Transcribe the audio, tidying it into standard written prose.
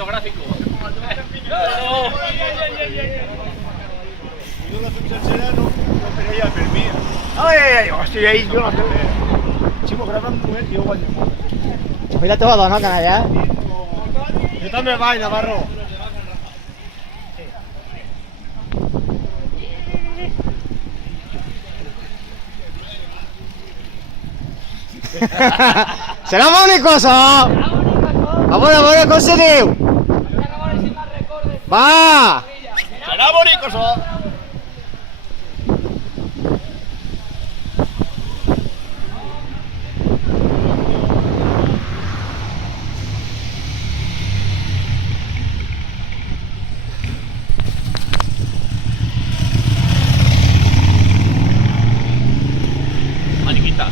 los gráficos. Yo la subsensera no tenía el permiso. Ai, hòstia, ahí jo no sé. Si m'ho graven només, jo guanyo molt. Mira todo, ¿no, canalla? Jo també vaig, Navarro. Serà bonic, això! A veure com se diu! Va! Serà bonic, això. Maniquita.